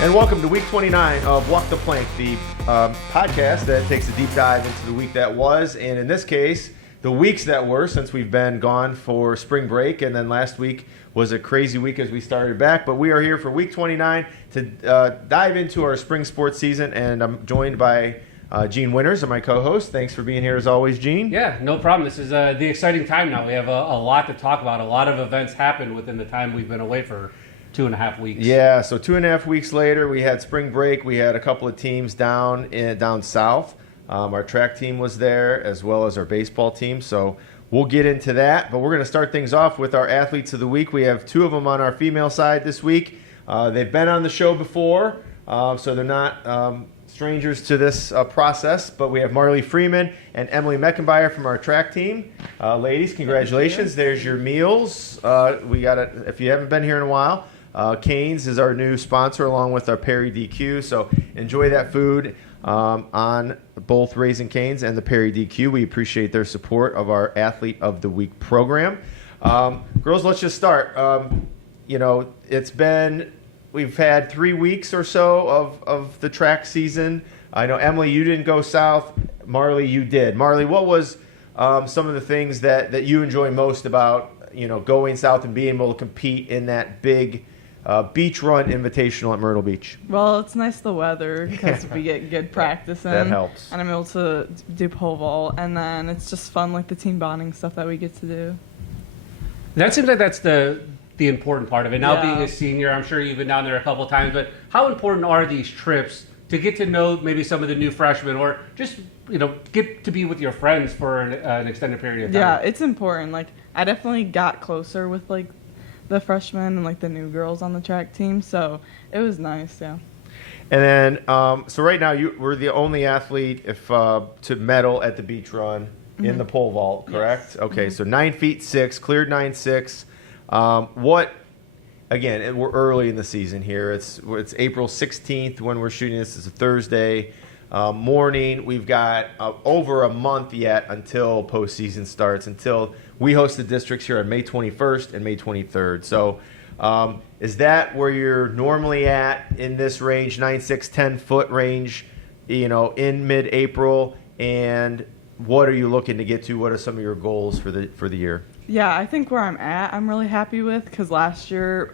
And welcome to week 29 of Walk the Plank, the podcast that takes a deep dive into the week that was, and in this case, the weeks that were, since we've been gone for spring break, and then last week was a crazy week as we started back. But we are here for week 29 to dive into our spring sports season, and I'm joined by Gene Winters, my co-host. Thanks for being here as always, Gene. Yeah, no problem. This is the exciting time now. We have a lot to talk about. A lot of events happened within the time we've been away for 2.5 weeks. Yeah, so 2.5 weeks later, we had spring break. We had a couple of teams down south. Our track team was there, as well as our baseball team. So we'll get into that. But we're going to start things off with our athletes of the week. We have two of them on our female side this week. They've been on the show before, so they're not strangers to this process. But we have Marley Freeman and Emily Meckenbauer from our track team. Ladies, congratulations. There's your meals. We got it. If you haven't been here in a while, Canes is our new sponsor along with our Perry DQ. So enjoy that food on both Raising Canes and the Perry DQ. We appreciate their support of our Athlete of the Week program. Girls, let's just start. We've had 3 weeks or so of the track season. I know, Emily, you didn't go south. Marley, you did. Marley, what was some of the things that you enjoy most about going south and being able to compete in that big beach run invitational at Myrtle Beach? Well, it's nice the weather because we get good practice in. That helps. And I'm able to do pole vault, and then it's just fun, like the team bonding stuff that we get to do. That seems like that's the important part of it. Now, Yeah. being a senior, I'm sure you've been down there a couple of times, but how important are these trips to get to know maybe some of the new freshmen, or just get to be with your friends for an extended period of time? Yeah, it's important. Like, I definitely got closer with like the freshmen and like the new girls on the track team, so it was nice. Yeah. And then, so right now we're the only athlete to medal at the beach run in the pole vault, correct? Yes. Okay, so 9 feet 6, cleared 9.6. Again, we're early in the season here. It's April 16th when we're shooting this. It's a Thursday morning. We've got over a month yet until postseason starts, until we host the districts here on May 21st and May 23rd. So is that where you're normally at in this range, 9-6, 10-foot range, in mid-April? And what are you looking to get to? What are some of your goals for the year? Yeah, I think where I'm at, I'm really happy with, because last year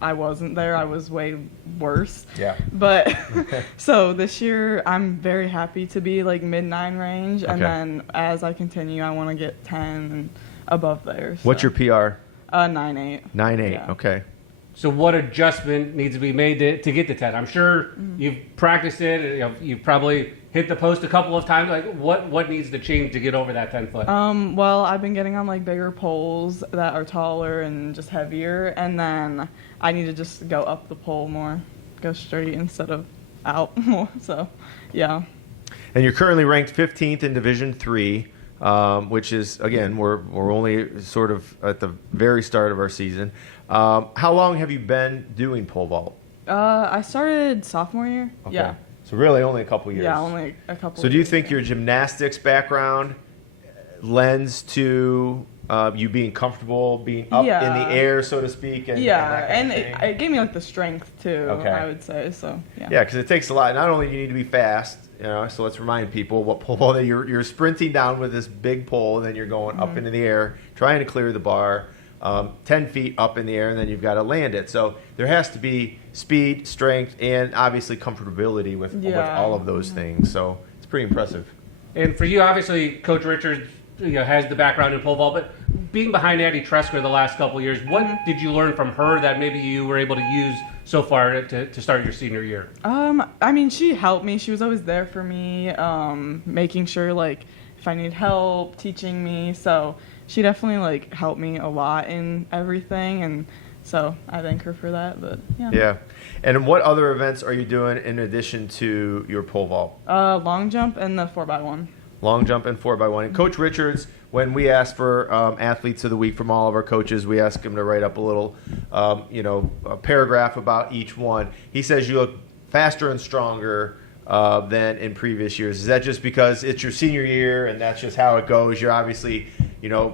I wasn't there. I was way worse. Yeah. But so this year I'm very happy to be like mid-9 range, and then as I continue, I want to get 10 and above there. So. What's your PR? 9.8. 9.8. Yeah. Okay. So what adjustment needs to be made to get to 10? I'm sure you've practiced it. You've probably hit the post a couple of times. Like, what needs to change to get over that 10 foot? Well, I've been getting on like bigger poles that are taller and just heavier, and then I need to just go up the pole more, go straight instead of out more. So, yeah. And you're currently ranked 15th in Division III, which is, again, we're only sort of at the very start of our season. How long have you been doing pole vault? I started sophomore year. Okay. Yeah. So really only a couple years. Yeah, only a couple. So do you think your gymnastics background lends to you being comfortable being up in the air, so to speak? And it gave me like the strength too. Okay. I would say so. Yeah. Yeah, because it takes a lot. Not only do you need to be fast, so let's remind people what pole vault that you're sprinting down with this big pole, and then you're going up into the air, trying to clear the bar. 10 feet up in the air, and then you've got to land it. So there has to be speed, strength, and obviously comfortability with all of those things. So it's pretty impressive. And for you, obviously, Coach Richards has the background in pole vault, but being behind Addie Tresker the last couple of years, what did you learn from her that maybe you were able to use so far to start your senior year? I mean, she helped me. She was always there for me, making sure, like, if I need help, teaching me. So she definitely like helped me a lot in everything, and so I thank her for that. But yeah. And what other events are you doing in addition to your pole vault? Long jump and the 4x1. Long jump and 4x1. And Coach Richards, when we ask for athletes of the week from all of our coaches, we ask him to write up a little, a paragraph about each one. He says you look faster and stronger than in previous years. Is that just because it's your senior year and that's just how it goes? You're obviously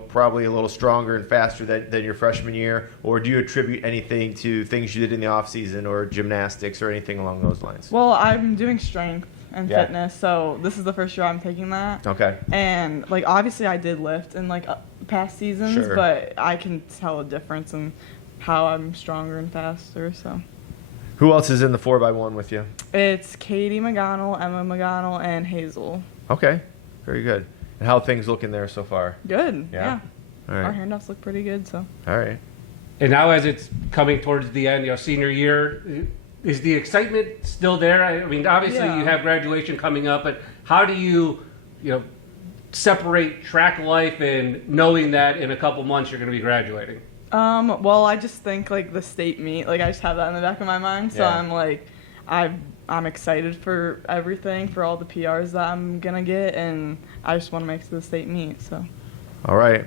probably a little stronger and faster than your freshman year? Or do you attribute anything to things you did in the off season or gymnastics or anything along those lines? Well, I'm doing strength and Yeah. fitness, so this is the first year I'm taking that. Okay. And like obviously I did lift in like past seasons, Sure. but I can tell a difference in how I'm stronger and faster. So Who else is in the 4x1 with you? it's Katie McGonnell, Emma McGonnell, and Hazel. Okay. Very good. And how are things looking there so far? Good. Yeah? Yeah. All Our right. handoffs look pretty good. So All right. And now, as it's coming towards the end, senior year, is the excitement still there? I mean, obviously Yeah. you have graduation coming up, but how do you separate track life and knowing that in a couple months you're going to be graduating? well, I just think like the state meet, like I just have that in the back of my mind. So Yeah. I'm like, I'm excited for everything, for all the PRs that I'm gonna get, and I just want to make it to the state meet. So All right.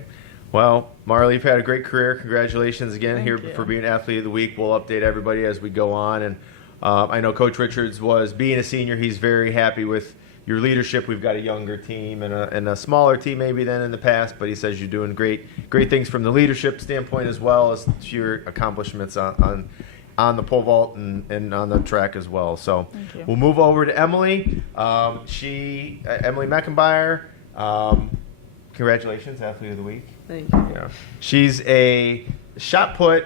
Well, Marley, you've had a great career. Congratulations again Thank here you. for being Athlete of the Week. We'll update everybody as we go on. And I know Coach Richards was, being a senior, he's very happy with your leadership. We've got a younger team and a smaller team maybe than in the past, but he says you're doing great things from the leadership standpoint as well as your accomplishments on the pole vault and on the track as well. So Thank you. we'll move over to Emily. Emily Meckenbauer. Congratulations, Athlete of the Week. Thank you. Yeah. She's a shot put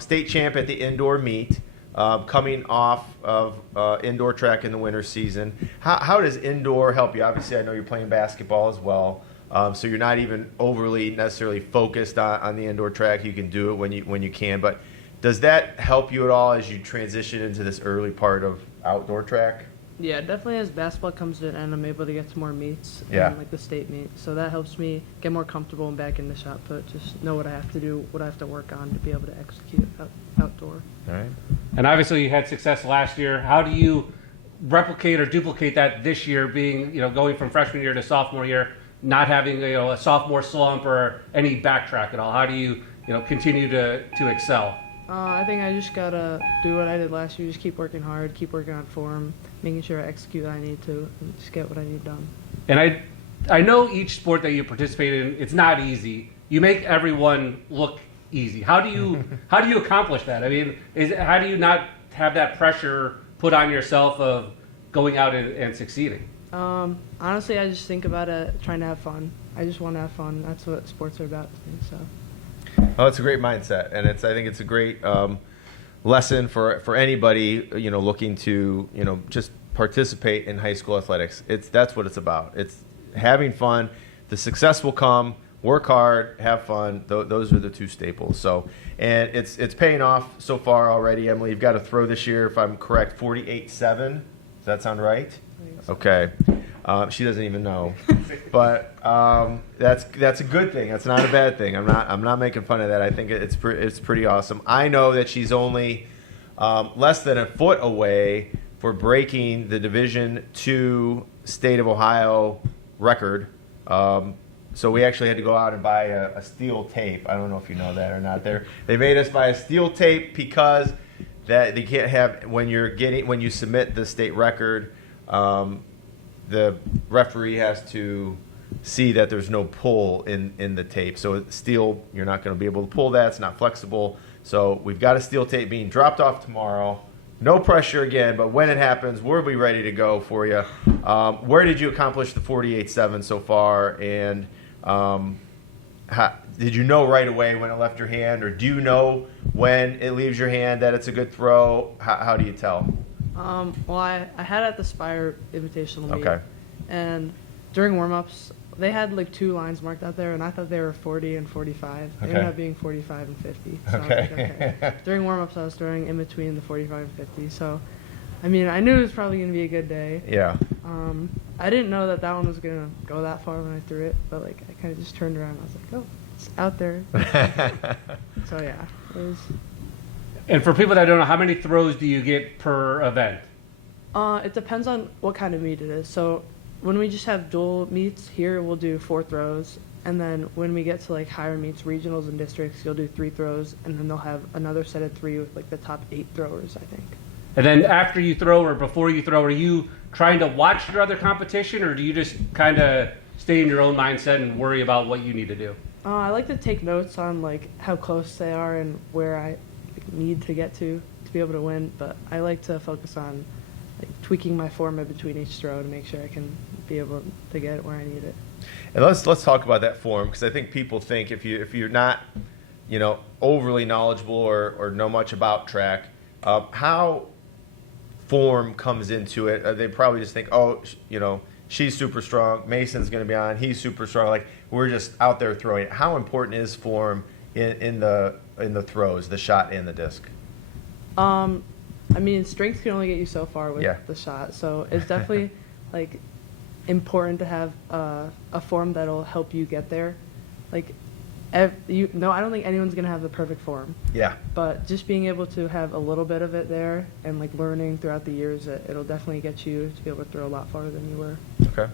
state champ at the indoor meet, coming off of indoor track in the winter season. How does indoor help you? Obviously, I know you're playing basketball as well, so you're not even overly necessarily focused on the indoor track. You can do it when you can, but does that help you at all as you transition into this early part of outdoor track? Yeah, definitely as basketball comes to an end, I'm able to get to more meets, Yeah. and, like the state meet. So that helps me get more comfortable and back into shot put. Just know what I have to do, what I have to work on to be able to execute outdoor. All right. And obviously you had success last year. How do you replicate or duplicate that this year, being going from freshman year to sophomore year, not having a sophomore slump or any backtrack at all? How do you continue to excel? I think I just gotta do what I did last year. Just keep working hard, keep working on form, making sure I execute what I need to, and just get what I need done. And I know each sport that you participate in, it's not easy. You make everyone look easy. How do you accomplish that? I mean, how do you not have that pressure put on yourself of going out and succeeding? Honestly, I just think about it, trying to have fun. I just want to have fun. That's what sports are about to me. So. Oh, it's a great mindset, and I think it's a great lesson for anybody looking to just participate in high school athletics. That's what it's about. It's having fun. The success will come. Work hard, have fun. Those are the two staples. So, and it's paying off so far already. Emily, you've got a throw this year, if I'm correct, 48.7. Does that sound right? Okay. She doesn't even know, but that's a good thing. That's not a bad thing. I'm not making fun of that. I think it's pretty awesome. I know that she's only less than a foot away for breaking the Division II State of Ohio record. So we actually had to go out and buy a steel tape. I don't know if you know that or not. They made us buy a steel tape because that they can't have when you submit the state record. The referee has to see that there's no pull in the tape. So steel, you're not going to be able to pull that. It's not flexible. So we've got a steel tape being dropped off tomorrow. No pressure again, but when it happens, we'll be ready to go for you. Where did you accomplish the 48.7 so far? And did you know right away when it left your hand, or do you know when it leaves your hand that it's a good throw? How do you tell? Well, I had at the Spire Invitational meet, Okay. and during warm-ups, they had like two lines marked out there, and I thought they were 40 and 45. They Okay. ended up being 45 and 50. So I was Okay. like, okay. During warm-ups, I was throwing in between the 45 and 50. So, I mean, I knew it was probably going to be a good day. Yeah. I didn't know that one was going to go that far when I threw it, but like I kind of just turned around. I was like, oh, it's out there. So yeah, it was. And for people that don't know, how many throws do you get per event? It depends on what kind of meet it is. So when we just have dual meets here, we'll do 4 throws. And then when we get to like higher meets, regionals and districts, you'll do 3 throws. And then they'll have another set of 3 with like the top 8 throwers, I think. And then after you throw or before you throw, are you trying to watch your other competition, or do you just kind of stay in your own mindset and worry about what you need to do? I like to take notes on like how close they are and where I need to get to be able to win. But I like to focus on like tweaking my form in between each throw to make sure I can be able to get it where I need it. And let's talk about that form, because I think people think if you're not, overly knowledgeable or know much about track, how form comes into it. They probably just think, she's super strong, Mason's going to be on, he's super strong. Like, we're just out there throwing. How important is form in the throws, the shot and the disc? I mean, strength can only get you so far with the shot, so it's definitely like important to have a form that'll help you get there. Like, I don't think anyone's gonna have the perfect form. Yeah. But just being able to have a little bit of it there and like learning throughout the years, it'll definitely get you to be able to throw a lot farther than you were. Okay.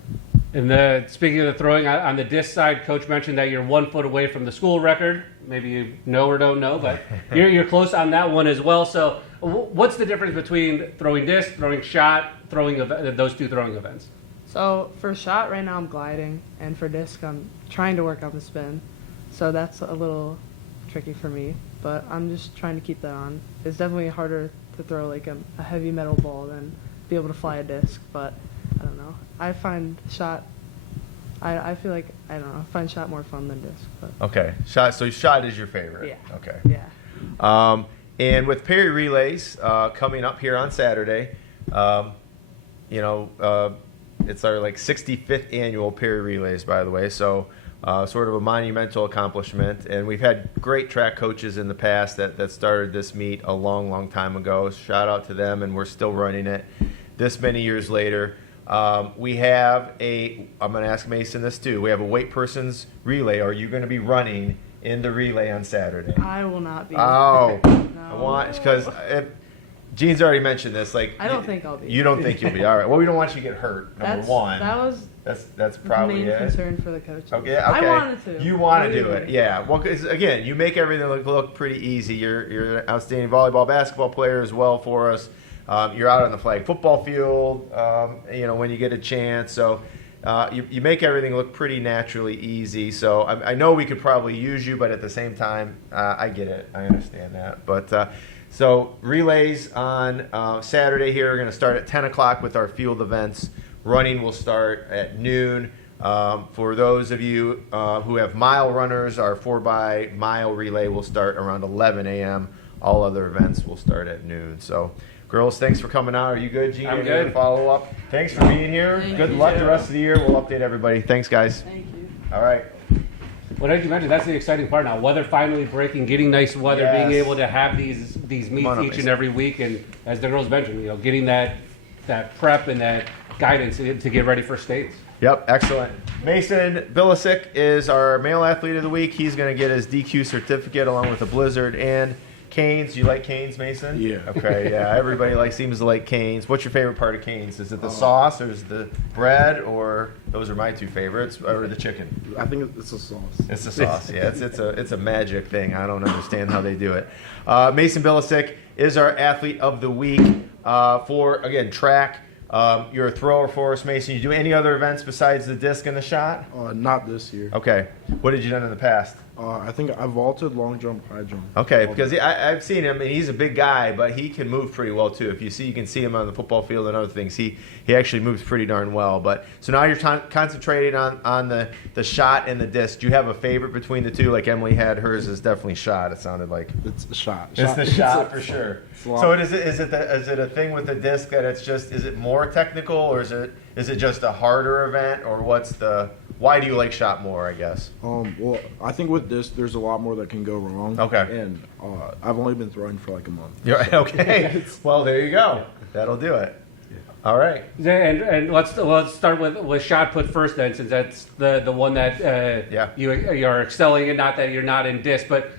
And speaking of the throwing, on the disc side, Coach mentioned that you're 1 foot away from the school record. Maybe you know or don't know, but you're close on that one as well. So what's the difference between throwing disc, throwing shot, throwing those two throwing events? So for shot, right now I'm gliding, and for disc, I'm trying to work on the spin. So that's a little tricky for me, but I'm just trying to keep that on. It's definitely harder to throw like a heavy metal ball than be able to fly a disc, but I don't know. I find shot, I feel like, I don't know, I find shot more fun than disc. But. Okay. So shot is your favorite? Yeah. Okay. Yeah. And with Perry Relays coming up here on Saturday, it's our like 65th annual Perry Relays, by the way. So sort of a monumental accomplishment. And we've had great track coaches in the past that started this meet a long, long time ago. Shout out to them, and we're still running it this many years later. We have I'm going to ask Mason this too. We have a weight person's relay. Are you going to be running in the relay on Saturday? I will not be. Oh, no. I want, because Gene's already mentioned this. Like, I don't think I'll be. You don't think you'll be? All right. Well, we don't want you to get hurt. Number one. That's probably the main concern for the coaches. Okay. I wanted to. You want to do it, yeah. Well, because again, you make everything look pretty easy. You're an outstanding volleyball, basketball player as well for us. You're out on the flag football field, when you get a chance. So you make everything look pretty naturally easy. So I know we could probably use you, but at the same time, I get it. I understand that. But so relays on Saturday here are going to start at 10 o'clock with our field events. Running will start at noon. For those of you who have mile runners, our 4x mile relay will start around 11 a.m. All other events will start at noon. So, girls, thanks for coming out. Are you good, Gene? I'm good. Follow up. Thanks for being here. Good luck the rest of the year. We'll update everybody. Thanks, guys. Thank you. All right. Well, as you mentioned, that's the exciting part now. Weather finally breaking, getting nice weather, Yes. being able to have these meets each and every week, and as the girls mentioned, getting that prep and that guidance to get ready for states. Yep, excellent. Mason Bilicic is our male athlete of the week. He's going to get his DQ certificate along with a blizzard and canes. You like canes, Mason? Yeah. Okay, yeah. Everybody seems to like canes. What's your favorite part of canes? Is it the sauce, or is it the bread, or those are my two favorites, or the chicken? I think it's a sauce. It's the sauce. Yeah, it's a magic thing. I don't understand how they do it. Mason Bilicic is our athlete of the week for, again, track. You're a thrower for us, Mason. You do any other events besides the disc and the shot? Not this year. Okay. What did you done in the past? I think I vaulted, long jump, high jump. Okay, because I've seen him, and he's a big guy, but he can move pretty well too. If you can see him on the football field and other things. He actually moves pretty darn well. But so now you're concentrating on the shot and the disc. Do you have a favorite between the two? Like Emily had hers is definitely shot. It sounded like It's a shot. it's the shot for sure. long. So is it a thing with the disc that it's just, is it more technical, or is it just a harder event, or why do you like shot more, I guess? Well, I think with this, there's a lot more that can go wrong. Okay. And I've only been throwing for like a month. Okay. Well, there you go. That'll do it. All right. And let's start with shot put first then, since that's the one that you are excelling in. Not that you're not in disc, but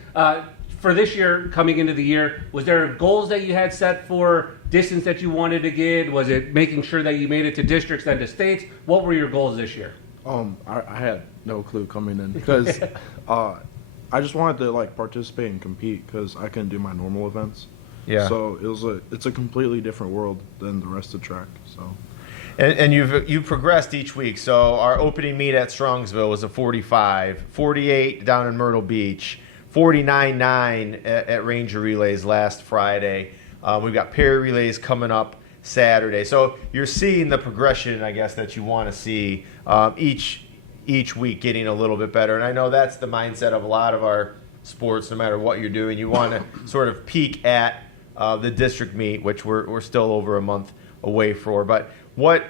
for this year, coming into the year, was there goals that you had set for distance that you wanted to get? Was it making sure that you made it to districts and to states? What were your goals this year? I had no clue coming in because I just wanted to participate and compete because I couldn't do my normal events. Yeah. So it's a completely different world than the rest of track. So. And you've progressed each week. So our opening meet at Strongsville was a 45, 48 down in Myrtle Beach, 49.9 at Ranger Relays last Friday. We've got Perry Relays coming up Saturday. So you're seeing the progression, I guess, that you want to see each week, getting a little bit better. And I know that's the mindset of a lot of our sports, no matter what you're doing. You want to sort of peak at the district meet, which we're still over a month away for. But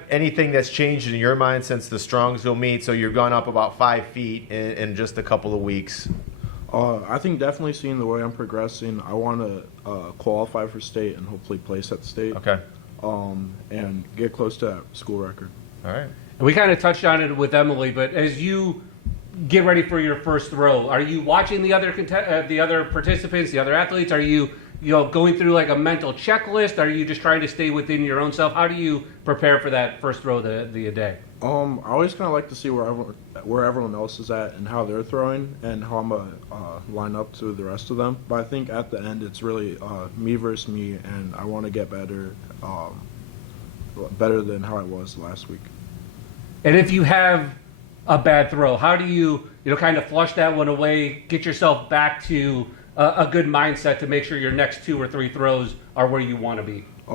anything that's changed in your mind since the Strongsville meet? So you've gone up about 5 feet in just a couple of weeks. I think definitely seeing the way I'm progressing, I want to qualify for state and hopefully place at state. Okay. And get close to that school record. All right. And we kind of touched on it with Emily, but as you get ready for your first throw, are you watching the other participants, the other athletes? Are you going through like a mental checklist? Are you just trying to stay within your own self? How do you prepare for that first throw the day? I always kind of like to see where everyone else is at and how they're throwing and how I'm going to line up to the rest of them. But I think at the end it's really me versus me, and I want to get better than how I was last week. And if you have a bad throw, how do you kind of flush that one away, get yourself back to a good mindset to make sure your next 2 or 3 throws are where you want to be? I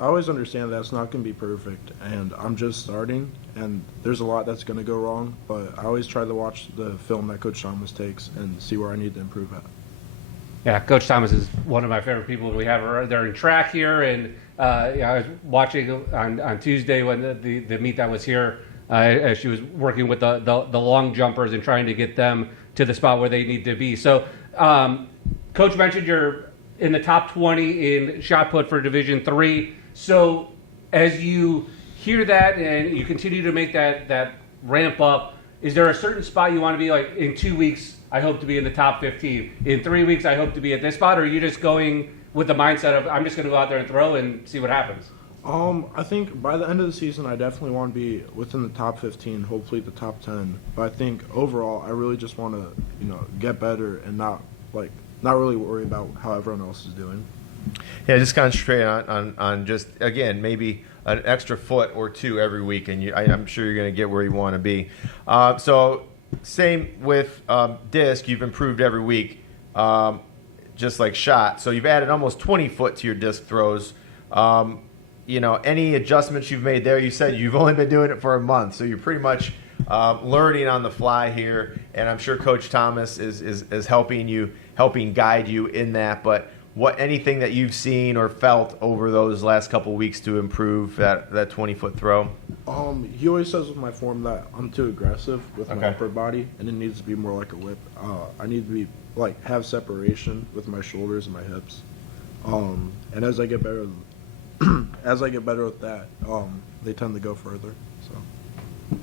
always understand that it's not going to be perfect, and I'm just starting, and there's a lot that's going to go wrong, but I always try to watch the film that Coach Thomas takes and see where I need to improve at. Yeah, Coach Thomas is one of my favorite people we have. They're in track here, and I was watching on Tuesday when the meet that was here, as she was working with the long jumpers and trying to get them to the spot where they need to be. So, Coach mentioned you're in the top 20 in shot put for Division III. So, as you hear that and you continue to make that ramp up, is there a certain spot you want to be like in 2 weeks? I hope to be in the top 15. In 3 weeks, I hope to be at this spot. Or are you just going with the mindset of I'm just going to go out there and throw and see what happens? I think by the end of the season, I definitely want to be within the top 15, hopefully the top 10. But I think overall, I really just want to, get better and not really worry about how everyone else is doing. Yeah, just concentrate on just, again, maybe an extra foot or 2 every week, and I'm sure you're going to get where you want to be. So same with disc. You've improved every week, just like shot. So you've added almost 20 foot to your disc throws. Any adjustments you've made there? You said you've only been doing it for a month, so you're pretty much learning on the fly here, and I'm sure Coach Thomas is helping guide you in that. But anything that you've seen or felt over those last couple of weeks to improve that 20-foot throw? He always says with my form that I'm too aggressive with my upper body, and it needs to be more like a whip. I need to be have separation with my shoulders and my hips. And as I get better with that, they tend to go further. So.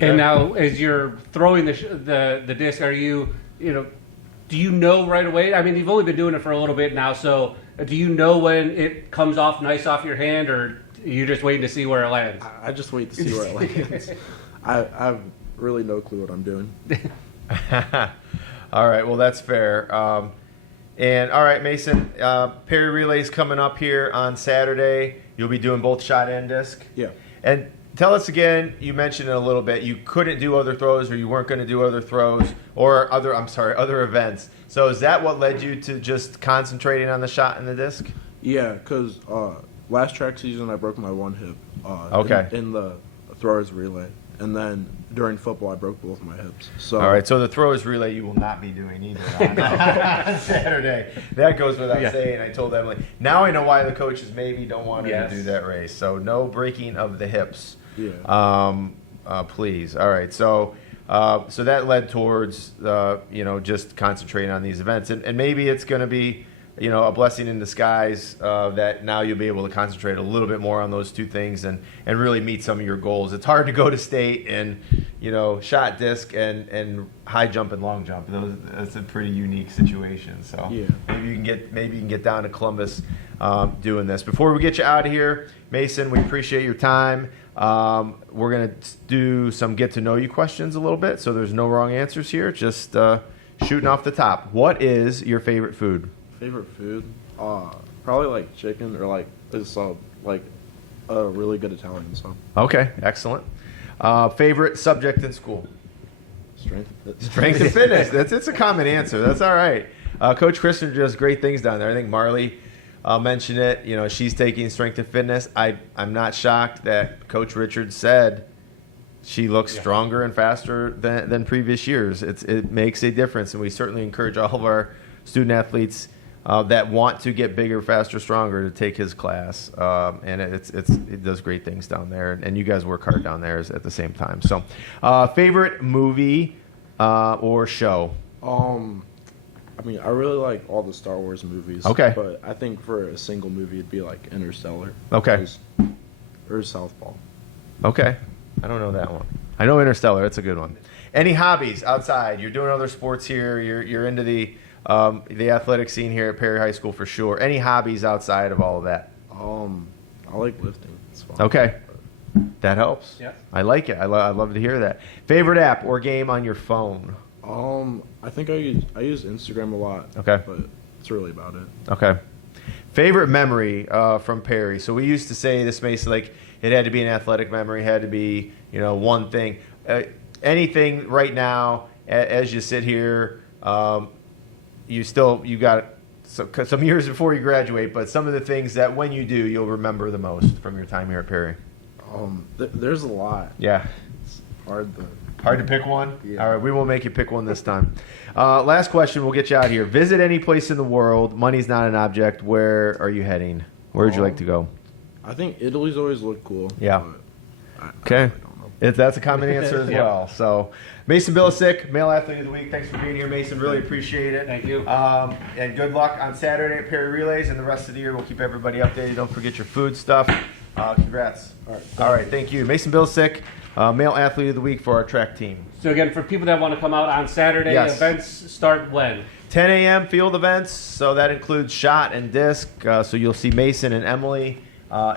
And now, as you're throwing the disc, are you do you know right away? I mean, you've only been doing it for a little bit now, so do you know when it comes off nice off your hand, or are you just waiting to see where it lands? I just wait to see where it lands. I have really no clue what I'm doing. All right, well, that's fair. And all right, Mason, Perry Relay's coming up here on Saturday. You'll be doing both shot and disc? Yeah. And tell us again, you mentioned it a little bit, you couldn't do other throws, or you weren't going to do other throws, or other events. So is that what led you to just concentrating on the shot and the disc? Yeah, because last track season I broke my one hip in the throwers relay. And then during football, I broke both my hips. So all right, so the throwers relay you will not be doing either on Saturday. That goes without saying. I told Emily. Now I know why the coaches maybe don't want her to do that race. So no breaking of the hips. Yeah. Please. All right. So that led towards just concentrating on these events, and maybe it's going to be a blessing in disguise that now you'll be able to concentrate a little bit more on those 2 things and really meet some of your goals. It's hard to go to state and shot, disc, and high jump and long jump. That's a pretty unique situation. So maybe you can get down to Columbus doing this. Before we get you out of here, Mason, we appreciate your time. We're gonna do some get to know you questions a little bit, so there's no wrong answers here. Just shooting off the top. What is your favorite food? Favorite food? Probably like chicken or like really good Italian. So Okay, excellent. Favorite subject in school? strength. Strength and fitness. It's a common answer. That's all right. Coach Christian does great things down there. I think Marley mentioned it. You know, she's taking strength and fitness. I'm not shocked that Coach Richards said she looks stronger and faster than previous years. It makes a difference, and we certainly encourage all of our student athletes that want to get bigger, faster, stronger to take his class. And it does great things down there, and you guys work hard down there at the same time. So, favorite movie or show? I mean, I really like all the Star Wars movies. Okay. But I think for a single movie, it'd be like Interstellar. Okay. Or Southpaw. Okay. I don't know that one. I know Interstellar. It's a good one. Any hobbies outside? You're doing other sports here. You're into the athletic scene here at Perry High School for sure. Any hobbies outside of all of that? I like lifting. It's fun. Okay. That helps. Yeah. I like it. I love to hear that. Favorite app or game on your phone? I think I use Instagram a lot. Okay. But that's really about it. Okay. Favorite memory from Perry. So we used to say this, Mason, like it had to be an athletic memory, had to be, one thing. Anything right now, as you sit here, you got some years before you graduate, but some of the things that when you do, you'll remember the most from your time here at Perry. There's a lot. Yeah. It's hard to pick one? Yeah. All right, we won't make you pick one this time. Last question, we'll get you out here. Visit any place in the world. Money's not an object. Where are you heading? Where would you like to go? I think Italy's always looked cool. Yeah. but Okay. I really don't know. That's a common answer as Yeah. well. So, Mason Bilisic, Male Athlete of the Week. Thanks for being here, Mason. Really appreciate it. Thank you. And good luck on Saturday at Perry Relays, and the rest of the year we'll keep everybody updated. Don't forget your food stuff. Congrats. All right. Thank you. Mason Bilisic, Male Athlete of the Week for our track team. So again, for people that want to come out on Saturday, Yes. events start when? 10 a.m. field events, so that includes shot and disc. So you'll see Mason and Emily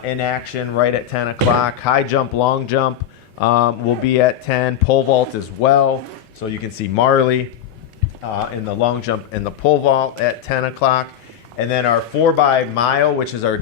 in action right at 10 o'clock. High jump, long jump will be at 10. Pole vault as well. So you can see Marley in the long jump and the pole vault at 10 o'clock. And then our 4x mile, which is our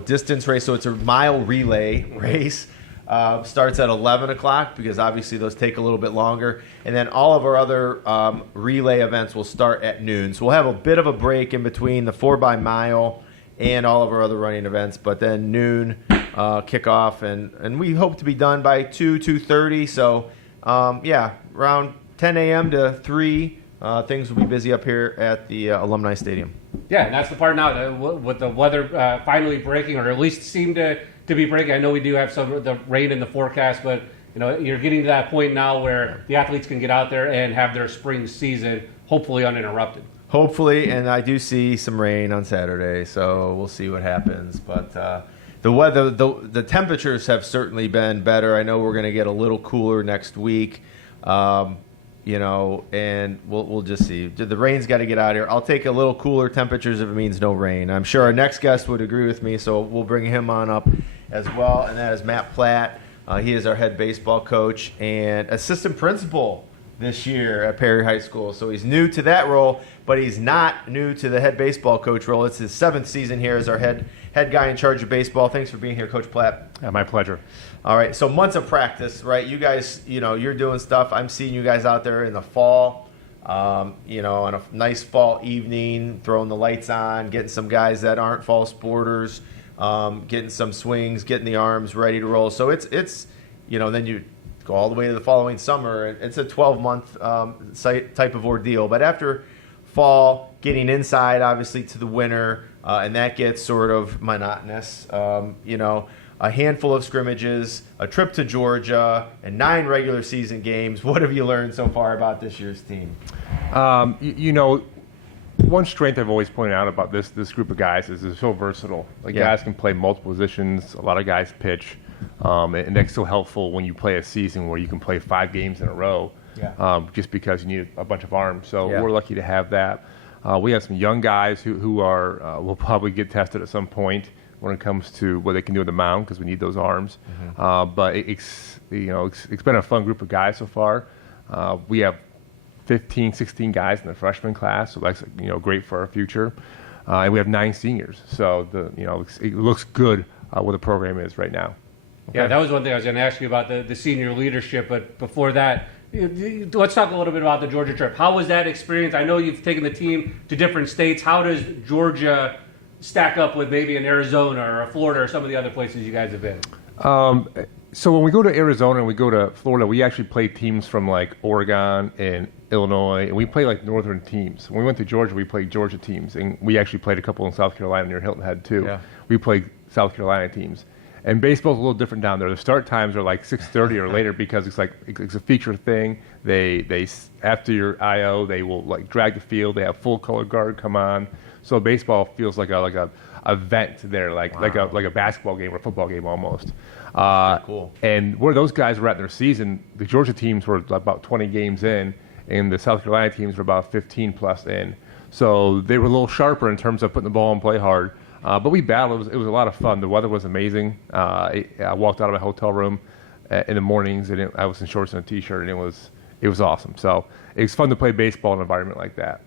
distance race. So it's a mile relay race. Starts at 11 o'clock because obviously those take a little bit longer. And then all of our other relay events will start at noon. So we'll have a bit of a break in between the 4x mile and all of our other running events. But then noon kickoff, and we hope to be done by 2:30. So, around 10 a.m. to 3, things will be busy up here at the Alumni Stadium. Yeah, and that's the part now that with the weather finally breaking, or at least seem to be breaking. I know we do have some of the rain in the forecast, but you're getting to that point now where the athletes can get out there and have their spring season hopefully uninterrupted. Hopefully, and I do see some rain on Saturday, so we'll see what happens. But the weather, the temperatures have certainly been better. I know we're going to get a little cooler next week, and we'll just see. The rain's got to get out here. I'll take a little cooler temperatures if it means no rain. I'm sure our next guest would agree with me, so we'll bring him on up as well, and that is Matt Platt. He is our head baseball coach and assistant principal this year at Perry High School. So he's new to that role, but he's not new to the head baseball coach role. It's his 7th season here as our head guy in charge of baseball. Thanks for being here, Coach Platt. My pleasure. All right, so months of practice, right? You guys, you're doing stuff. I'm seeing you guys out there in the fall, on a nice fall evening, throwing the lights on, getting some guys that aren't fall sporters, getting some swings, getting the arms ready to roll. So it's then you go all the way to the following summer. It's a 12-month type of ordeal. But after fall, getting inside, obviously, to the winter, and that gets sort of monotonous. A handful of scrimmages, a trip to Georgia, and 9 regular season games. What have you learned so far about this year's team? One strength I've always pointed out about this group of guys is they're so versatile. Guys can play multiple positions. A lot of guys pitch. And that's so helpful when you play a season where you can play 5 games in a row, just because you need a bunch of arms. So we're lucky to have that. We have some young guys who are will probably get tested at some point when it comes to what they can do on the mound because we need those arms. But it's been a fun group of guys so far. We have 15, 16 guys in the freshman class, so that's great for our future. And we have 9 seniors, so it looks good where the program is right now. Yeah, that was one thing I was going to ask you about the senior leadership. But before that, let's talk a little bit about the Georgia trip. How was that experience? I know you've taken the team to different states. How does Georgia stack up with maybe an Arizona or a Florida or some of the other places you guys have been? So when we go to Arizona and we go to Florida, we actually play teams from like Oregon and Illinois, and we play like northern teams. When we went to Georgia, we played Georgia teams, and we actually played a couple in South Carolina near Hilton Head too. Yeah. We played South Carolina teams. And baseball's a little different down there. The start times are like 6:30 or later because it's a feature thing. They after your IO, they will like drag the field. They have full color guard come on. So baseball feels like a event there, like a basketball game or a football game almost. Cool. And where those guys were at their season, the Georgia teams were about 20 games in, and the South Carolina teams were about 15 plus in. So they were a little sharper in terms of putting the ball and play hard. But we battled. It was a lot of fun. The weather was amazing. I walked out of my hotel room in the mornings, and I was in shorts and a t-shirt, and it was awesome. So it was fun to play baseball in an environment like that.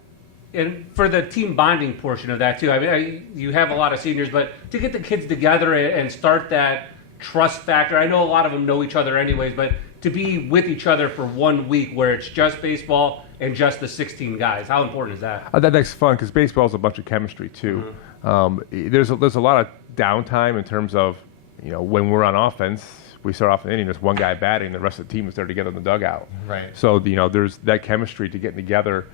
And for the team bonding portion of that too, I mean, you have a lot of seniors, but to get the kids together and start that trust factor, I know a lot of them know each other anyways, but to be with each other for 1 week where it's just baseball and just the 16 guys, how important is that? That's fun because baseball is a bunch of chemistry too. There's a lot of downtime in terms of, when we're on offense, we start off in the inning, there's one guy batting, the rest of the team is there together in the dugout. Right. So there's that chemistry to getting together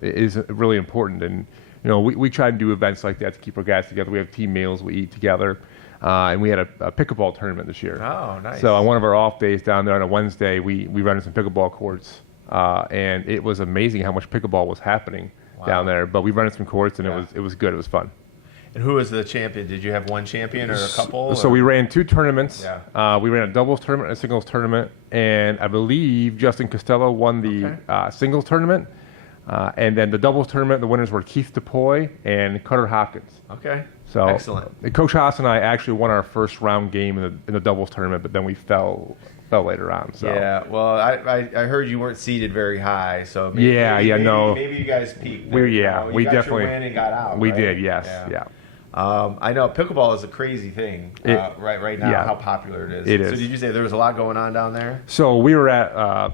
is really important, and we try and do events like that to keep our guys together. We have team meals, we eat together, and we had a pickleball tournament this year. Oh, nice. So on one of our off days down there on a Wednesday, we rented some pickleball courts, and it was amazing how much pickleball was happening down there. But we rented some courts, and it was good. It was fun. And who was the champion? Did you have one champion or a couple? So we ran 2 tournaments. Yeah. We ran a doubles tournament and a singles tournament, and I believe Justin Costello won the singles tournament. And then the doubles tournament, the winners were Keith DePoy and Cutter Hopkins. Okay. So excellent. Coach Haas and I actually won our first round game in the doubles tournament, but then we fell later on. So yeah, well, I heard you weren't seated very high, so maybe, maybe you guys peaked. We got definitely your win and got out. We right? did, yes, yeah. I know pickleball is a crazy thing right now. Yeah. How popular it is. It So is. did you say there was a lot going on down there? So we were at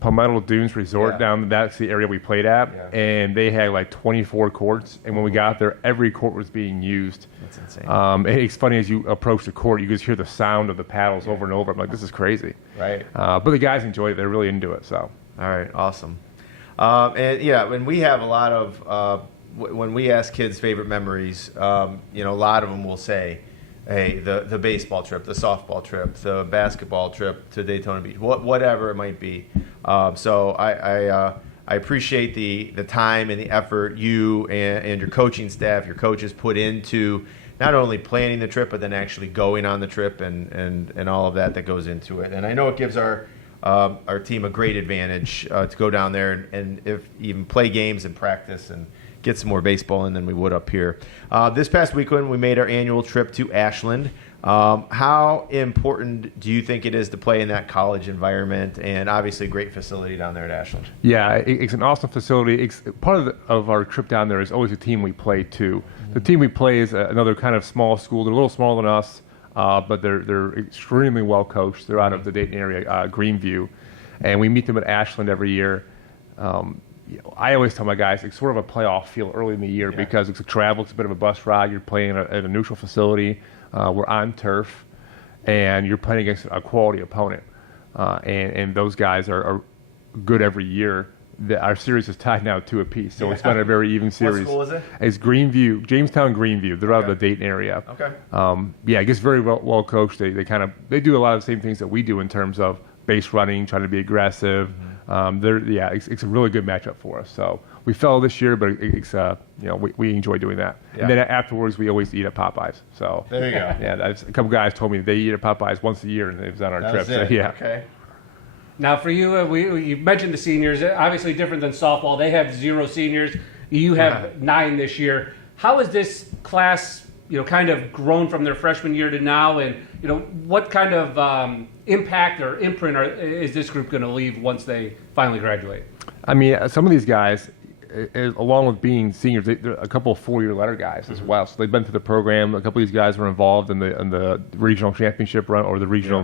Palmetto Dunes Resort Yeah. that's the area we played at, and they had like 24 courts, and when we got there, every court was being used. That's insane. It's funny, as you approach the court, you just hear the sound of the paddles over and over. I'm like, this is crazy. Right. But the guys enjoyed it. They're really into it. So. All right, awesome. And we have a lot of when we ask kids favorite memories, a lot of them will say, hey, the baseball trip, the softball trip, the basketball trip to Daytona Beach, whatever it might be. So I appreciate the time and the effort you and your coaching staff, your coaches put into not only planning the trip, but then actually going on the trip and all of that goes into it. And I know it gives our team a great advantage to go down there and if even play games and practice and get some more baseball in than we would up here. This past weekend, we made our annual trip to Ashland. How important do you think it is to play in that college environment? And obviously, a great facility down there at Ashland. Yeah, it's an awesome facility. Part of our trip down there is always the team we play to. Mm-hmm. The team we play is another kind of small school. They're a little smaller than us, but they're extremely well coached. They're out of the Dayton area, Greenview, and we meet them at Ashland every year. I always tell my guys it's sort of a playoff feel early in the year because it's a travel, it's a bit of a bus ride. You're playing at a neutral facility. We're on turf, and you're playing against a quality opponent. And those guys are good every year. Our series is tied now 2 apiece, so it's been a very even series. What school is it? It's Greenview, Jamestown Greenview. They're out of the Dayton area. Okay. It gets very well coached. They do a lot of the same things that we do in terms of base running, trying to be aggressive. Mm-hmm. It's a really good matchup for us. So we fell this year, but we enjoy doing that. Yeah. And then afterwards, we always eat at Popeyes. So there you go. Yeah, a couple guys told me they eat at Popeyes once a year, and it was on our trip. It. So, yeah. Okay. Now, for you, you mentioned the seniors. Obviously, different than softball. They have 0 seniors. You have 9 this year. How has this class, kind of grown from their freshman year to now? And what kind of impact or imprint is this group going to leave once they finally graduate? I mean, some of these guys, along with being seniors, they're a couple of 4-year letter guys as well. So they've been through the program. A couple of these guys were involved in the regional championship run or the regional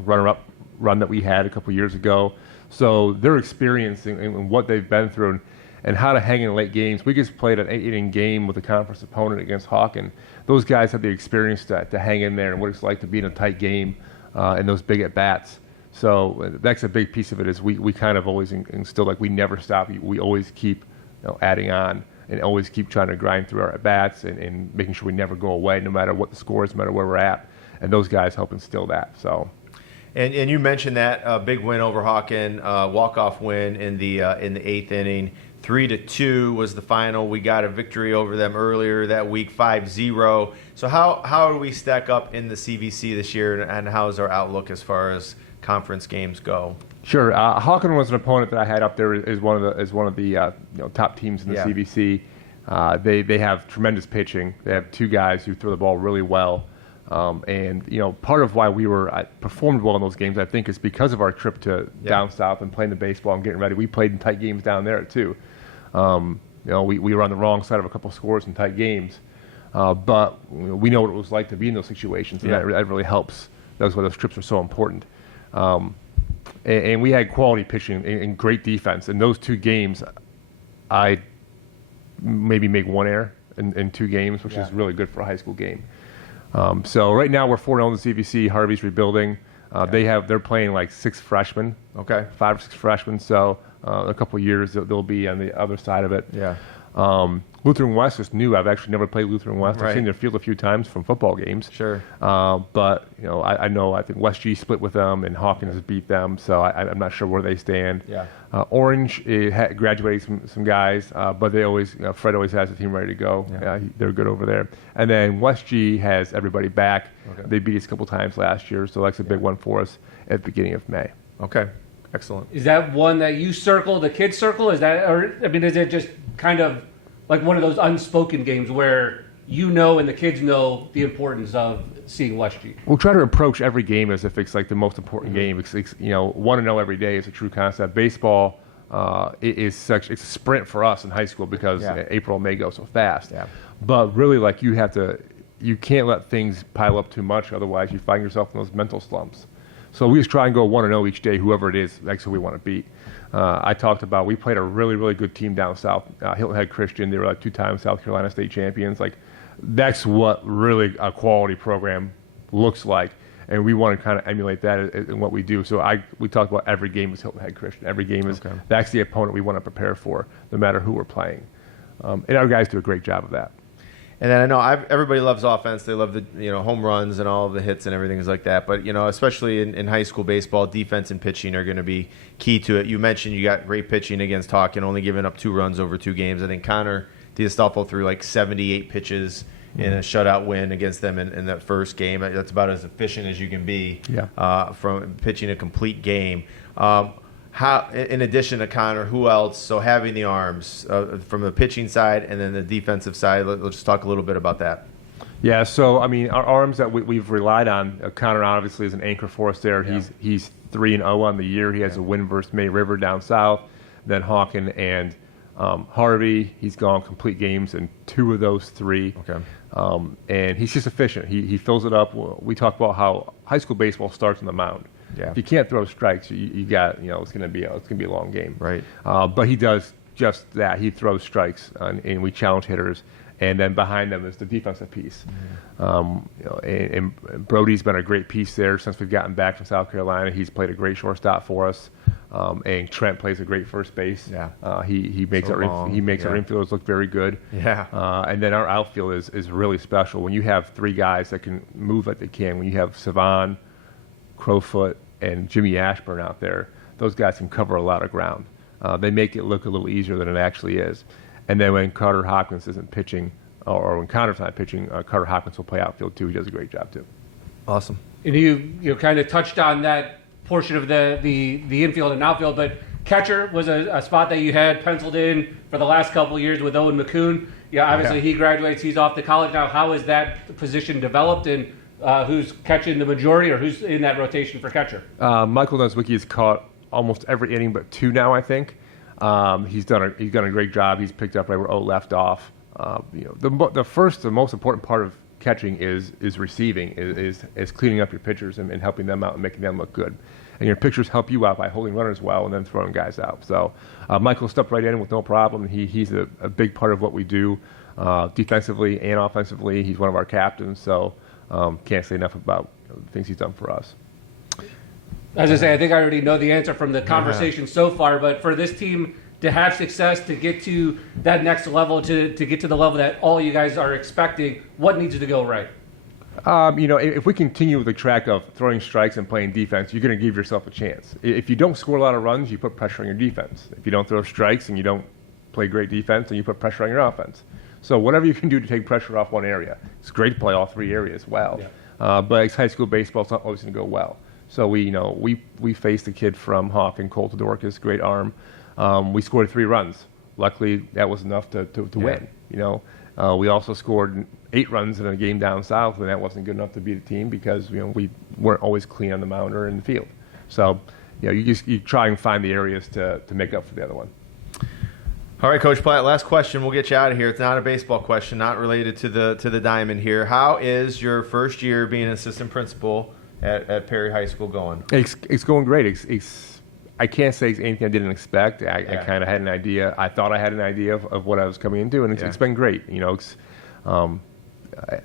runner-up run that we had a couple of years ago. So they're experiencing and what they've been through and how to hang in late games. We just played an 8-inning game with a conference opponent against Hawken. Those guys have the experience to hang in there and what it's like to be in a tight game and those big at-bats. So that's a big piece of it is we kind of always instill like we never stop. We always keep adding on and always keep trying to grind through our at-bats and making sure we never go away no matter what the score is, no matter where we're at. And those guys help instill that. So. And you mentioned that big win over Hawken, walk-off win in the 8th inning. 3-2 was the final. We got a victory over them earlier that week, 5-0. So how do we stack up in the CVC this year, and how is our outlook as far as conference games go? Sure. Hawken was an opponent that I had up there as one of the top teams in the CVC. They have tremendous pitching. They have 2 guys who throw the ball really well. And part of why we performed well in those games, I think, is because of our trip to down south and playing the baseball and getting ready. We played in tight games down there too. We were on the wrong side of a couple scores in tight games, but we know what it was like to be in those situations, and that really helps. That's why those trips are so important. And we had quality pitching and great defense. In those 2 games, I maybe make 1 error in 2 games, which is really good for a high school game. So right now we're 4-0 in the CVC. Harvey's rebuilding. They're playing like 6 freshmen. 5 or 6 freshmen. So a couple of years they'll be on the other side of it. Yeah. Lutheran West is new. I've actually never played Lutheran West. I've seen their field a few times from football games. Sure. But I think West G split with them and Hawkins has beat them. So I'm not sure where they stand. Yeah. Orange graduated some guys, but they always Fred always has the team ready to go. Yeah. They're good over there. And then West G has everybody back. Okay. They beat us a couple times last year, so that's a big one for us at the beginning of May. Okay. Excellent. Is that one that you circle, the kids circle? Is it just kind of like one of those unspoken games where and the kids know the importance of seeing West G? We'll try to approach every game as if it's like the most important game. It's 1-0 every day is a true concept. Baseball it's a sprint for us in high school because April and May go so fast. Yeah. But really, like you can't let things pile up too much, otherwise you find yourself in those mental slumps. So we just try and go 1-0 each day, whoever it is, that's who we want to beat. I talked about we played a really, really good team down south, Hilton Head Christian. They were like 2-time South Carolina state champions. Like that's what really a quality program looks like, and we want to kind of emulate that in what we do. So we talk about every game is Hilton Head Christian. Every game is that's the opponent we want to prepare for, no matter who we're playing. And our guys do a great job of that. And then I know everybody loves offense. They love the home runs and all of the hits and everything is like that. But especially in high school baseball, defense and pitching are going to be key to it. You mentioned you got great pitching against Hawken, only giving up 2 runs over 2 games. I think Connor D'Astolfo threw like 78 pitches in a shutout win against them in that first game. That's about as efficient as you can be from pitching a complete game. How, in addition to Connor, who else? So having the arms from the pitching side and then the defensive side, let's just talk a little bit about that. Yeah, so I mean, our arms that we've relied on, Connor obviously is an anchor for us there. Yeah. He's 3-0 on the year. He has a win versus May River down south. Then Hawken and Harvey, he's gone complete games in 2 of those 3. Okay. And he's just efficient. He fills it up. We talk about how high school baseball starts on the mound. Yeah. If you can't throw strikes, you got it's going to be a long game. Right. But he does just that. He throws strikes, and we challenge hitters. And then behind them is the defensive piece. Mm-hmm. And Brody's been a great piece there since we've gotten back from South Carolina. He's played a great shortstop for us. And Trent plays a great first base. Yeah. He makes our infielders look very good. Yeah. And then our outfield is really special. When you have 3 guys that can move like they can, when you have Savan, Crowfoot, and Jimmy Ashburn out there, those guys can cover a lot of ground. They make it look a little easier than it actually is. And then when Carter Hopkins isn't pitching, or when Connor's not pitching, Carter Hopkins will play outfield too. He does a great job too. Awesome. And you kind of touched on that portion of the infield and outfield, but catcher was a spot that you had penciled in for the last couple of years with Owen McCoon. Yeah, obviously he graduates. He's off to college now. How has that position developed, and who's catching the majority, or who's in that rotation for catcher? Michael Nozwicki has caught almost every inning but 2 now, I think. He's done a great job. He's picked up right where O left off. The most important part of catching is receiving, is cleaning up your pitchers and helping them out and making them look good. And your pitchers help you out by holding runners well and then throwing guys out. So Michael stepped right in with no problem. He's a big part of what we do defensively and offensively. He's one of our captains, so can't say enough about the things he's done for us. As I say, I think I already know the answer from the conversation so far, but for this team to have success, to get to that next level, to get to the level that all you guys are expecting, what needs to go right? If we continue with the track of throwing strikes and playing defense, you're going to give yourself a chance. If you don't score a lot of runs, you put pressure on your defense. If you don't throw strikes and you don't play great defense, then you put pressure on your offense. So whatever you can do to take pressure off one area, it's great to play all three areas well. Yeah. But it's high school baseball, it's not always going to go well. So we faced a kid from Hawken, Cole Todorcas, great arm. We scored 3 runs. Luckily, that was enough to win. We also scored 8 runs in a game down south, and that wasn't good enough to beat a team because we weren't always clean on the mound or in the field. So you try and find the areas to make up for the other one. All right, Coach Platt, last question. We'll get you out of here. It's not a baseball question, not related to the Diamond here. How is your first year being an assistant principal at Perry High School going? It's going great. I can't say it's anything I didn't expect. I kind of had an idea. I thought I had an idea of what I was coming into, and it's been great.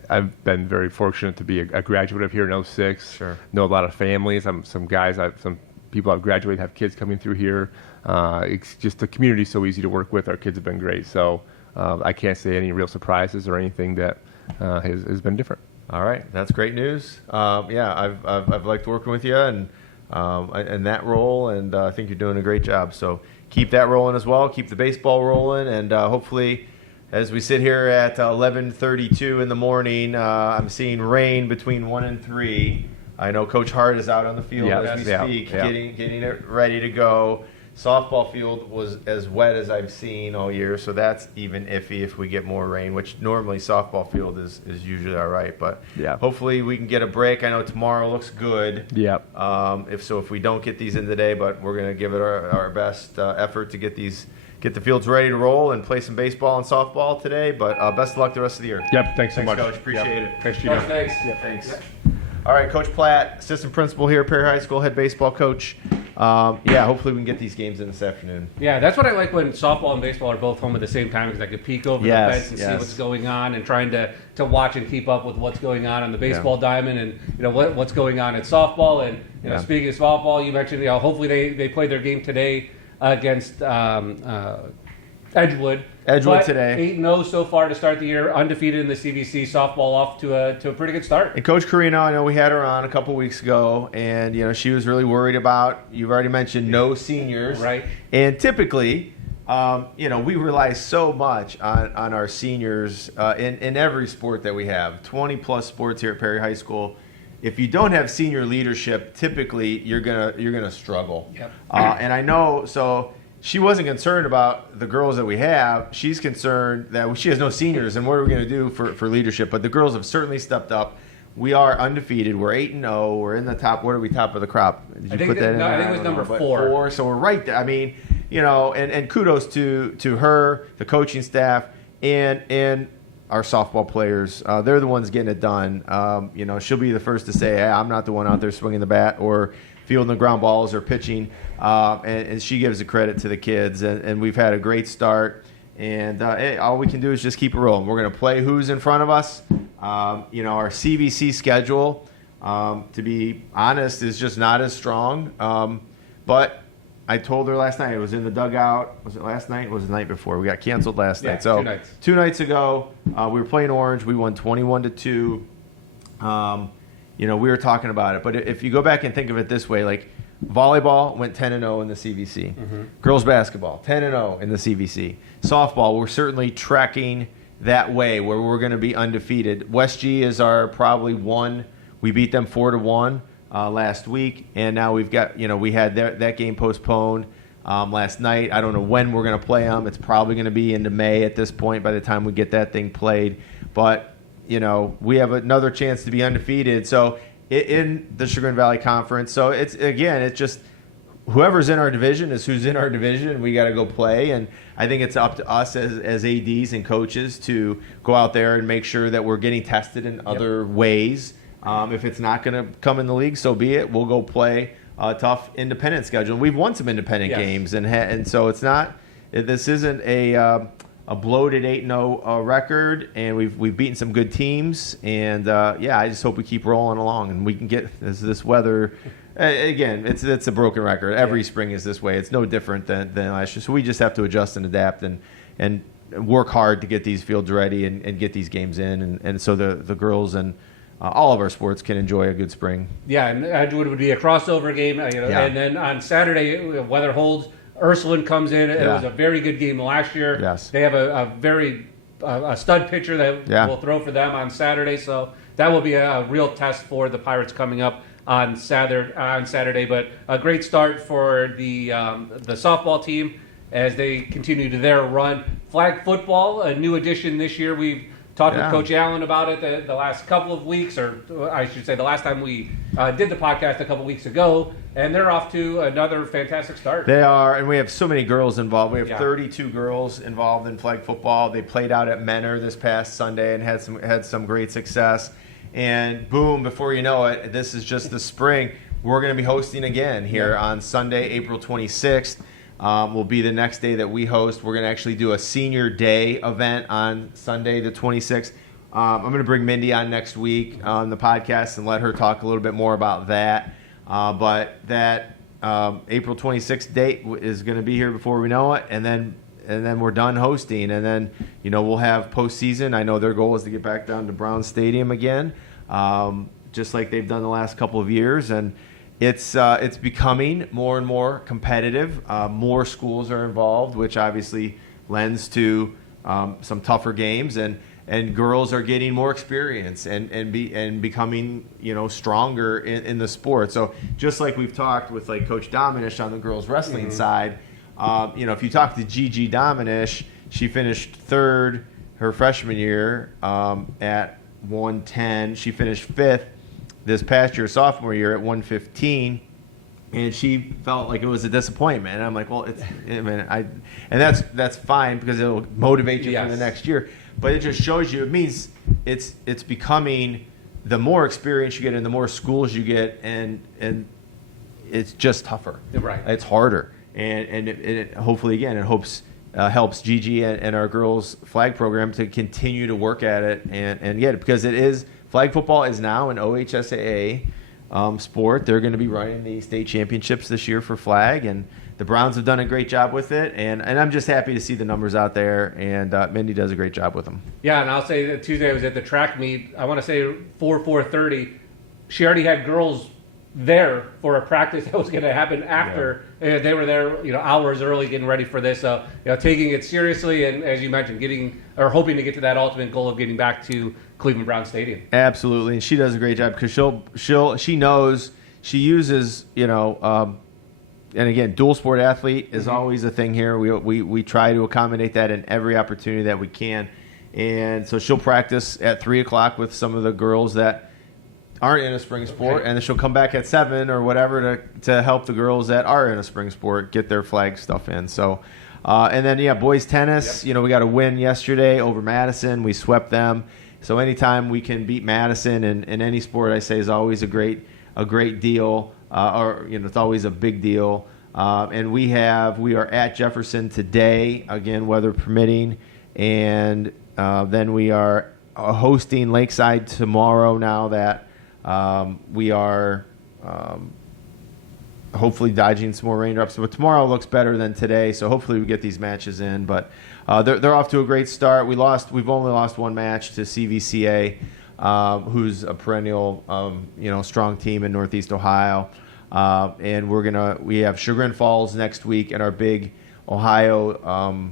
I've been very fortunate to be a graduate of here in 06. Sure. Know a lot of families. Some people I've graduated have kids coming through here. It's just the community's so easy to work with. Our kids have been great. So I can't say any real surprises or anything that has been different. All right, that's great news. I've liked working with you and that role, and I think you're doing a great job. So keep that rolling as well. Keep the baseball rolling, and hopefully, as we sit here at 11:32 in the morning, I'm seeing rain between 1 and 3. I know Coach Hart is out on the field as we speak, getting it ready to go. Softball field was as wet as I've seen all year, so that's even iffy if we get more rain, which normally softball field is usually all right. But hopefully we can get a break. I know tomorrow looks good. Yep. If we don't get these in today, but we're going to give it our best effort to get the fields ready to roll and play some baseball and softball today. But best of luck the rest of the year. Yep. Thanks so much, Coach. Appreciate it. Thanks, Gino. Thanks. Thanks. All right, Coach Platt, assistant principal here at Perry High School, head baseball coach. Hopefully we can get these games in this afternoon. Yeah, that's what I like when softball and baseball are both home at the same time, because I could peek over the fence and see what's going on, and trying to watch and keep up with what's going on the baseball diamond, and what's going on at softball. And speaking of softball, you mentioned hopefully they play their game today against Edgewood. Edgewood today. 8-0 so far to start the year, undefeated in the CVC. Softball off to a pretty good start. And Coach Carino, I know we had her on a couple weeks ago, and she was really worried about, you've already mentioned, no seniors. Right. And typically, we rely so much on our seniors in every sport that we have. 20-plus sports here at Perry High School. If you don't have senior leadership, typically you're gonna struggle. Yep. And I know, so she wasn't concerned about the girls that we have. She's concerned that she has no seniors, and what are we going to do for leadership? But the girls have certainly stepped up. We are undefeated. We're 8-0. We're in the top. What are we, top of the crop? Did you put that in? I think it was number 4. So we're right there. I mean, and kudos to her, the coaching staff, and our softball players. They're the ones getting it done. She'll be the first to say, hey, I'm not the one out there swinging the bat or fielding the ground balls or pitching. And she gives the credit to the kids. And we've had a great start. And all we can do is just keep it rolling. We're going to play who's in front of us. Our CVC schedule, to be honest, is just not as strong. But I told her last night, it was in the dugout. Was it last night? Or was it the night before? We got canceled last night. So 2 nights. 2 nights ago, we were playing Orange. We won 21-2. We were talking about it. But if you go back and think of it this way, like volleyball went 10-0 in the CVC. Mm-hmm. Girls basketball, 10-0 in the CVC. Softball, we're certainly tracking that way where we're going to be undefeated. West G is our probably one. We beat them 4-1 last week, and now we've got, we had that game postponed last night. I don't know when we're going to play them. It's probably going to be into May at this point by the time we get that thing played. But, we have another chance to be undefeated. So in the Chagrin Valley Conference. So it's just whoever's in our division is who's in our division. We got to go play, and I think it's up to us as ads and coaches to go out there and make sure that we're getting tested in other ways. If it's not going to come in the league, so be it. We'll go play a tough independent schedule. And we've won some independent games, and so it's not. This isn't a bloated 8-0 record, and we've beaten some good teams. And I just hope we keep rolling along, and we can get this weather. Again, it's a broken record. Every spring is this way. It's no different than last year. So we just have to adjust and adapt and work hard to get these fields ready and get these games in, and so the girls and all of our sports can enjoy a good spring. Yeah, and Edgewood would be a crossover game, and then on Saturday, weather holds. Ursuline comes in. It was a very good game last year. Yes. They have a very stud pitcher that will throw for them on Saturday, so that will be a real test for the Pirates coming up on Saturday. But a great start for the softball team as they continue to their run. Flag football, a new addition this year. We've talked with Coach Allen about it the last couple of weeks, or I should say the last time we did the podcast a couple weeks ago, and they're off to another fantastic start. They are, and we have so many girls involved. We have 32 girls involved in flag football. They played out at Menor this past Sunday and had some great success. And boom, before you know it, this is just the spring. We're going to be hosting again here on Sunday, April 26th. Will be the next day that we host. We're going to actually do a senior day event on Sunday the 26th. I'm going to bring Mindy on next week on the podcast and let her talk a little bit more about that. But that April 26th date is going to be here before we know it, and then we're done hosting, and then we'll have postseason. I know their goal is to get back down to Brown Stadium again, just like they've done the last couple of years, and it's becoming more and more competitive. More schools are involved, which obviously lends to some tougher games, and girls are getting more experience and becoming stronger in the sport. So just like we've talked with like Coach Dominish on the girls wrestling side, if you talk to Gigi Dominish, she finished third her freshman year at 110. She finished fifth this past year, sophomore year, at 115, and she felt like it was a disappointment. And I'm like, well, that's fine because it'll motivate you for the next year. But it just shows you, it means it's becoming, the more experience you get and the more schools you get, and it's just tougher. Right. It's harder, and it hopefully again it helps Gigi and our girls flag program to continue to work at it and get it, because it is. Flag football is now an OHSAA sport. They're going to be running the state championships this year for flag, and the Browns have done a great job with it. And I'm just happy to see the numbers out there, and Mindy does a great job with them. Yeah, and I'll say that Tuesday I was at the track meet. I want to say 4:30. She already had girls there for a practice that was going to happen after. They were there, hours early, getting ready for this. So, taking it seriously, and as you mentioned, hoping to get to that ultimate goal of getting back to Cleveland Brown Stadium. Absolutely, and she does a great job because she knows, she uses, and again, dual sport athlete is always a thing here. We try to accommodate that in every opportunity that we can, and so she'll practice at 3:00 with some of the girls that aren't in a spring sport, and then she'll come back at 7 or whatever to help the girls that are in a spring sport get their flag stuff in. So, and then boys tennis. We got a win yesterday over Madison. We swept them. So anytime we can beat Madison in any sport, I say is always a great deal, or it's always a big deal. And we are at Jefferson today, again weather permitting, and then we are hosting Lakeside tomorrow. Now that we are hopefully dodging some more raindrops, but tomorrow looks better than today, so hopefully we get these matches in. But they're off to a great start. We've only lost one match to CVCA, who's a perennial strong team in Northeast Ohio, and we have Chagrin Falls next week, and our big Ohio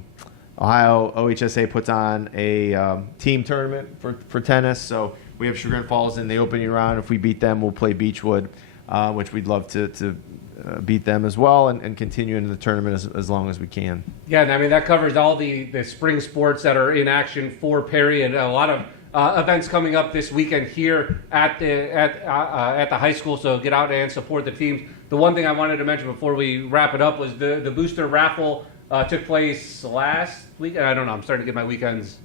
OHSA puts on a team tournament for tennis. So we have Chagrin Falls in the opening round. If we beat them, we'll play Beechwood, which we'd love to beat them as well and continue into the tournament as long as we can. Yeah, and I mean that covers all the spring sports that are in action for Perry, and a lot of events coming up this weekend here at the high school. So get out and support the teams. The one thing I wanted to mention before we wrap it up was the booster raffle took place last week. I don't know. I'm starting to get my weekends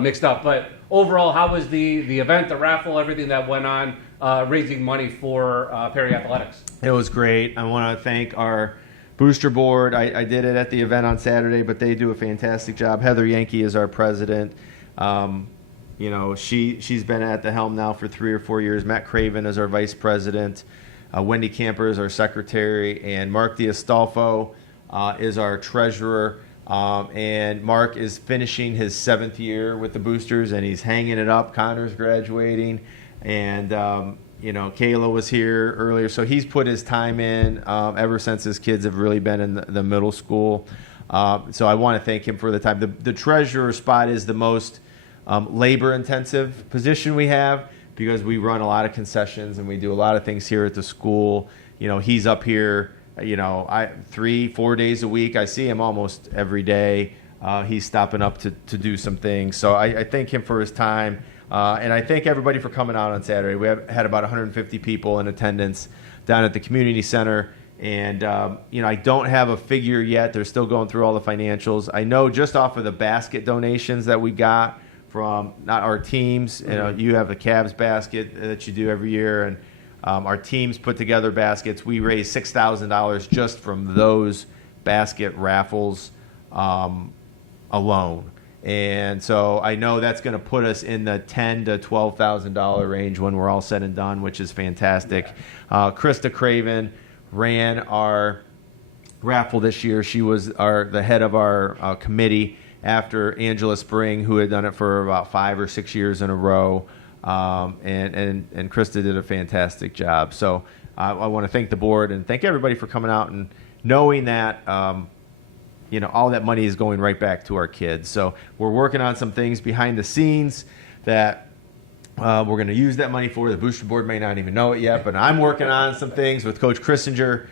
mixed up. But overall, how was the event, the raffle, everything that went on, raising money for Perry Athletics? It was great. I want to thank our booster board. I did it at the event on Saturday, but they do a fantastic job. Heather Yankee is our president. She's been at the helm now for 3 or 4 years. Matt Craven is our vice president. Wendy Camper is our secretary, and Mark Diastolfo is our treasurer. And Mark is finishing his 7th year with the boosters, and he's hanging it up. Connor's graduating, and Kayla was here earlier, so he's put his time in ever since his kids have really been in the middle school. So I want to thank him for the time. The treasurer spot is the most labor-intensive position we have, because we run a lot of concessions and we do a lot of things here at the school. He's up here, 3-4 days a week. I see him almost every day. He's stopping up to do some things. So I thank him for his time. And I thank everybody for coming out on Saturday. We had about 150 people in attendance down at the community center. And, I don't have a figure yet. They're still going through all the financials. I know just off of the basket donations that we got from not our teams. You have the Cavs basket that you do every year, and our teams put together baskets. We raised $6,000 just from those basket raffles alone. And so I know that's going to put us in the $10,000 to $12,000 range when we're all said and done, which is fantastic. Krista Craven ran our raffle this year. She was the head of our committee after Angela Spring, who had done it for about 5 or 6 years in a row. And Krista did a fantastic job. So I want to thank the board and thank everybody for coming out and knowing that all that money is going right back to our kids. So we're working on some things behind the scenes that we're going to use that money for. The booster board may not even know it yet, but I'm working on some things with Coach Christinger,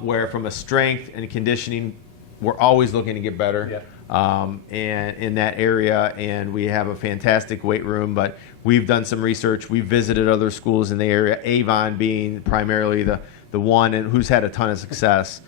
where from a strength and conditioning, we're always looking to get better. Yeah. And in that area, and we have a fantastic weight room, but we've done some research. We've visited other schools in the area, Avon being primarily the one and who's had a ton of success.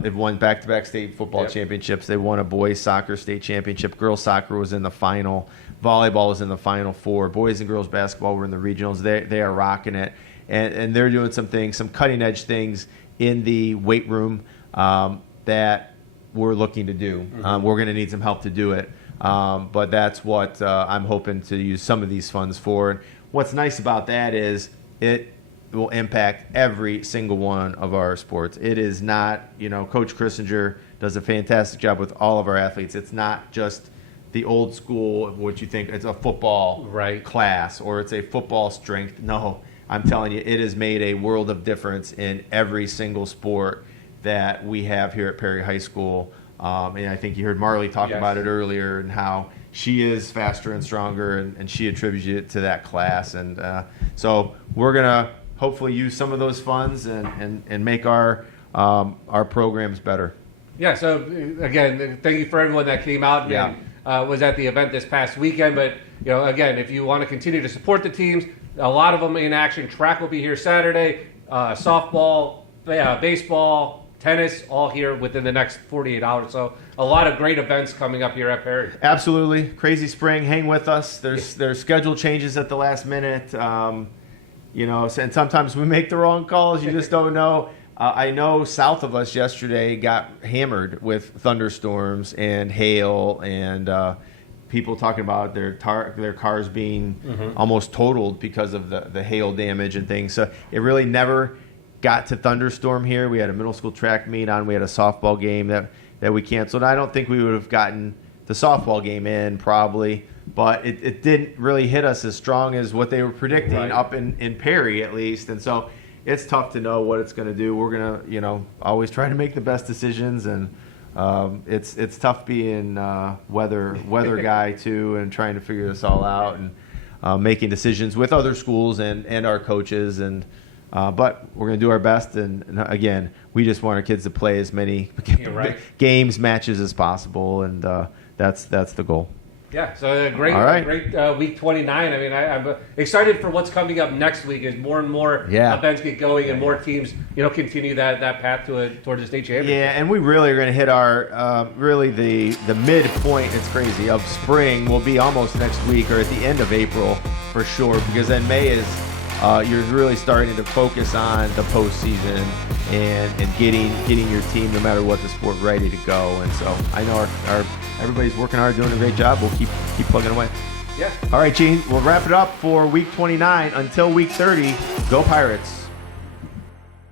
They've won back-to-back state football championships. They won a boys soccer state championship. Girls soccer was in the final. Volleyball was in the final 4. Boys and girls basketball were in the regionals. They are rocking it, and they're doing some things, some cutting-edge things in the weight room that we're looking to do. We're going to need some help to do it, but that's what I'm hoping to use some of these funds for. And what's nice about that is it will impact every single one of our sports. It is not, Coach Christinger does a fantastic job with all of our athletes. It's not just the old school, what you think it's a football class or it's a football strength. No, I'm telling you, it has made a world of difference in every single sport that we have here at Perry High School. And I think you heard Marley talk about it earlier and how she is faster and stronger, and she attributes it to that class. And so we're going to hopefully use some of those funds and make our programs better. Yeah, so again, thank you for everyone that came out and was at the event this past weekend. But, again, if you want to continue to support the teams, a lot of them in action. Track will be here Saturday, softball, baseball, tennis, all here within the next 48 hours. So a lot of great events coming up here at Perry. Absolutely. Crazy spring. Hang with us. There's schedule changes at the last minute. And sometimes we make the wrong calls. You just don't know. I know south of us yesterday got hammered with thunderstorms and hail and people talking about their cars being almost totaled because of the hail damage and things. So it really never got to thunderstorm here. We had a middle school track meet on. We had a softball game that we canceled. I don't think we would have gotten the softball game in probably, but it didn't really hit us as strong as what they were predicting up in Perry at least. And so it's tough to know what it's going to do. We're going to, always try to make the best decisions, and it's tough being weather guy too, and trying to figure this all out and making decisions with other schools and our coaches and. But we're going to do our best, and again, we just want our kids to play as many games, matches as possible, and that's the goal. Yeah, so a great, All right. great week 29. I mean, I'm excited for what's coming up next week as more and more events get going and more teams, continue that path towards the state championship. Yeah, and we really are going to hit our really the midpoint. It's crazy of spring will be almost next week or at the end of April for sure, because then May is you're really starting to focus on the postseason and getting your team, no matter what the sport, ready to go. And so I know our everybody's working hard, doing a great job. We'll keep plugging away. Yeah. All right, Gene, we'll wrap it up for week 29. Until week 30, go Pirates.